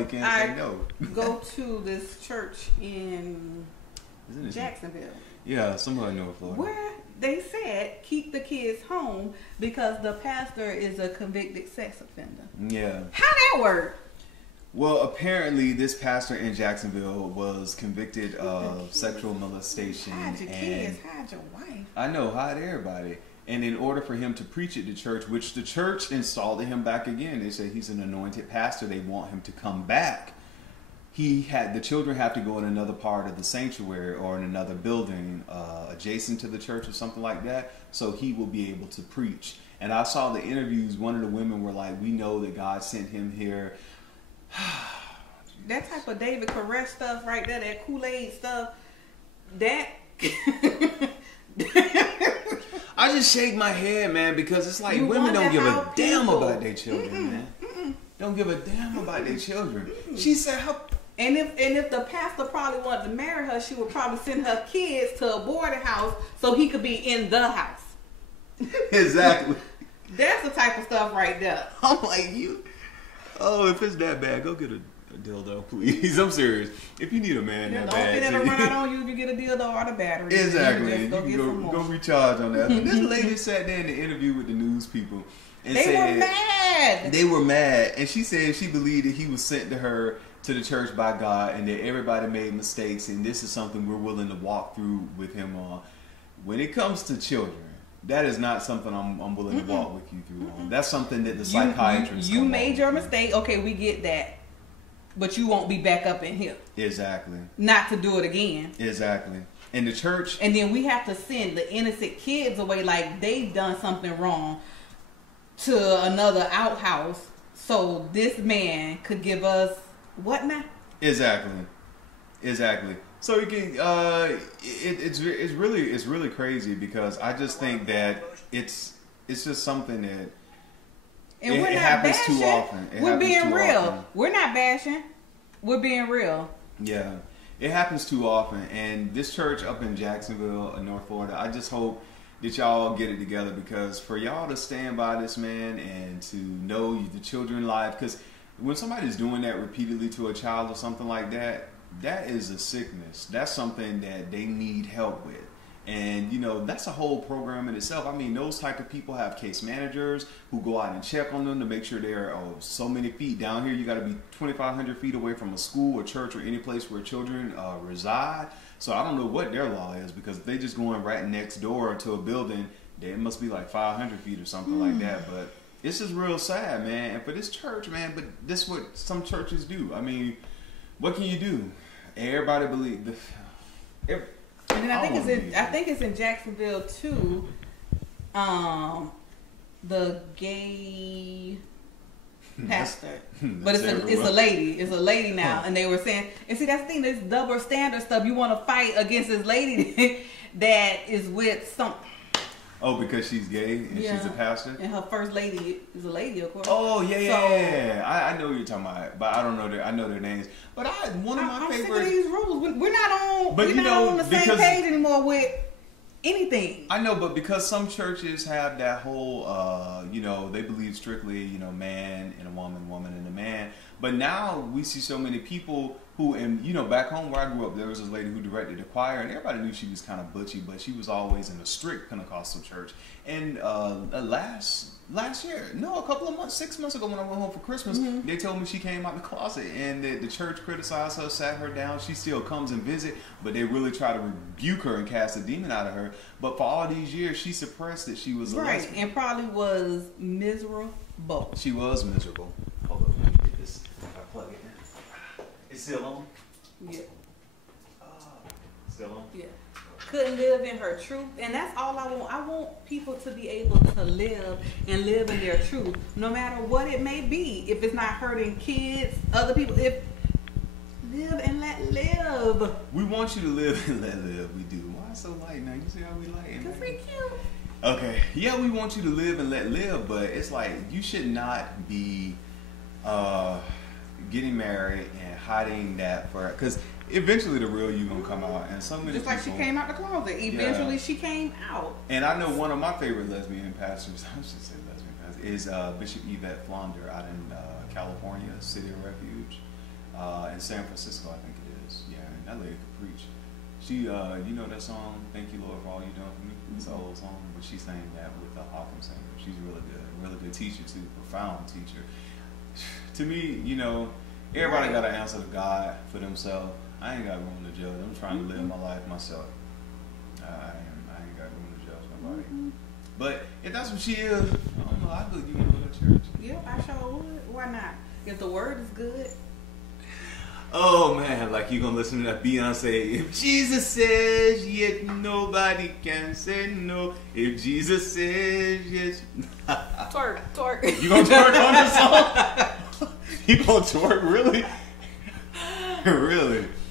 Nobody can say no. Go to this church in Jacksonville. Yeah, somewhere in North Florida. Where they said keep the kids home because the pastor is a convicted sex offender. Yeah. How that work? Well, apparently this pastor in Jacksonville was convicted of sexual molestation. Hide your kids, hide your wife. I know, hide everybody. And in order for him to preach at the church, which the church installed him back again, they say he's an anointed pastor. They want him to come back. The children have to go in another part of the sanctuary or in another building adjacent to the church or something like that, so he will be able to preach. And I saw the interviews. One of the women were like, "We know that God sent him here." That type of David Koresh stuff right there, that Kool-Aid stuff, that... I just shake my head, man, because it's like women don't give a damn about their children, man. Don't give a damn about their children. She said, "How..." And if the pastor probably wanted to marry her, she would probably send her kids to a boarding house so he could be in the house. Exactly. That's the type of stuff right there. I'm like, oh, if it's that bad, go get a dildo, please. I'm serious. If you need a man that bad, the only thing that'll run out on you if you get a dildo or the battery. Exactly. You can go recharge on that. But this lady sat there in the interview with the news people and they were mad. They were mad, and she said she believed that he was sent to her to the church by God, and that everybody made mistakes, and this is something we're willing to walk through with him on. When it comes to children, that is not something I'm willing to walk with you through on. That's something that the psychiatrist. You made your mistake. Okay, we get that. But you won't be back up in here. Exactly. Not to do it again. Exactly. And the church. And then we have to send the innocent kids away like they've done something wrong to another outhouse so this man could give us what now? Exactly. So you can it's really crazy, because I just think that it's just something that and we're not happens bashing. Too often. We're being real. We're not bashing. We're being real. Yeah. It happens too often. And this church up in Jacksonville, North Florida, I just hope that y'all get it together, because for y'all to stand by this man and to know the children's life, because when somebody's doing that repeatedly to a child or something like that, that is a sickness. That's something that they need help with. And, that's a whole program in itself. I mean, those type of people have case managers who go out and check on them to make sure they're so many feet. Down here, you got to be 2,500 feet away from a school or church or any place where children reside. So I don't know what their law is, because if they just going right next door to a building, then it must be like 500 feet or something like that. But it's just real sad, man. And for this church, man, but this is what some churches do. I mean, what can you do? Everybody believe. And then I think it's in Jacksonville too. The gay pastor, but it's a lady. It's a lady now, and they were saying, and see, that's the thing. This double standard stuff. You want to fight against this lady that is with some. Oh, because she's gay and she's a pastor? And her first lady is a lady, of course. Oh, yeah. I know what you're talking about, but I don't know I know their names. But one of my favorite... I'm sick of these rules. We're not on the same page anymore with anything. I know, but because some churches have that whole, they believe strictly, man and a woman and a man. But now we see so many people who, and back home where I grew up, there was this lady who directed the choir, and everybody knew she was kind of butchy, but she was always in a strict Pentecostal church. And last year, a couple of months, 6 months ago, when I went home for Christmas, they told me she came out the closet, and the church criticized her, sat her down. She still comes and visit, but they really try to rebuke her and cast a demon out of her. But for all these years, she suppressed that she was a lesbian. And probably was miserable. She was miserable. Hold up, let me get this. I plug it in. It's still on? Yeah. Still on? Yeah. Couldn't live in her truth, and that's all I want. I want people to be able to live in their truth, no matter what it may be. If it's not hurting kids, other people, live and let live. We want you to live and let live. We do. Why so light now? You see how we light? Because we cute. Okay. Yeah, we want you to live and let live, but it's like you should not be getting married and hiding that because eventually the real you gonna come out, and so many just like people, she came out the closet. Eventually she came out. And I know one of my favorite lesbian pastors, I should say lesbian pastor, is Bishop Yvette Flonder out in California, City of Refuge. in San Francisco, I think it is. Yeah, and that lady could preach. She, you know that song, "Thank You Lord for All You Done for Me." It's an old song, but she sang that with the Hawkins singer. She's really good teacher too, profound teacher. To me, you know, everybody got to answer to God for themselves. I ain't got room to judge. I'm trying to live my life myself. I ain't got room to judge nobody. But if that's what she is, I don't know. I believe you want to go to church. Yep, I sure would. Why not? If the word is good. Oh man, like you gonna listen to that Beyonce? If Jesus says yes, nobody can say no. If Jesus says yes, twerk. You gonna twerk on this song? You gonna twerk really? Really?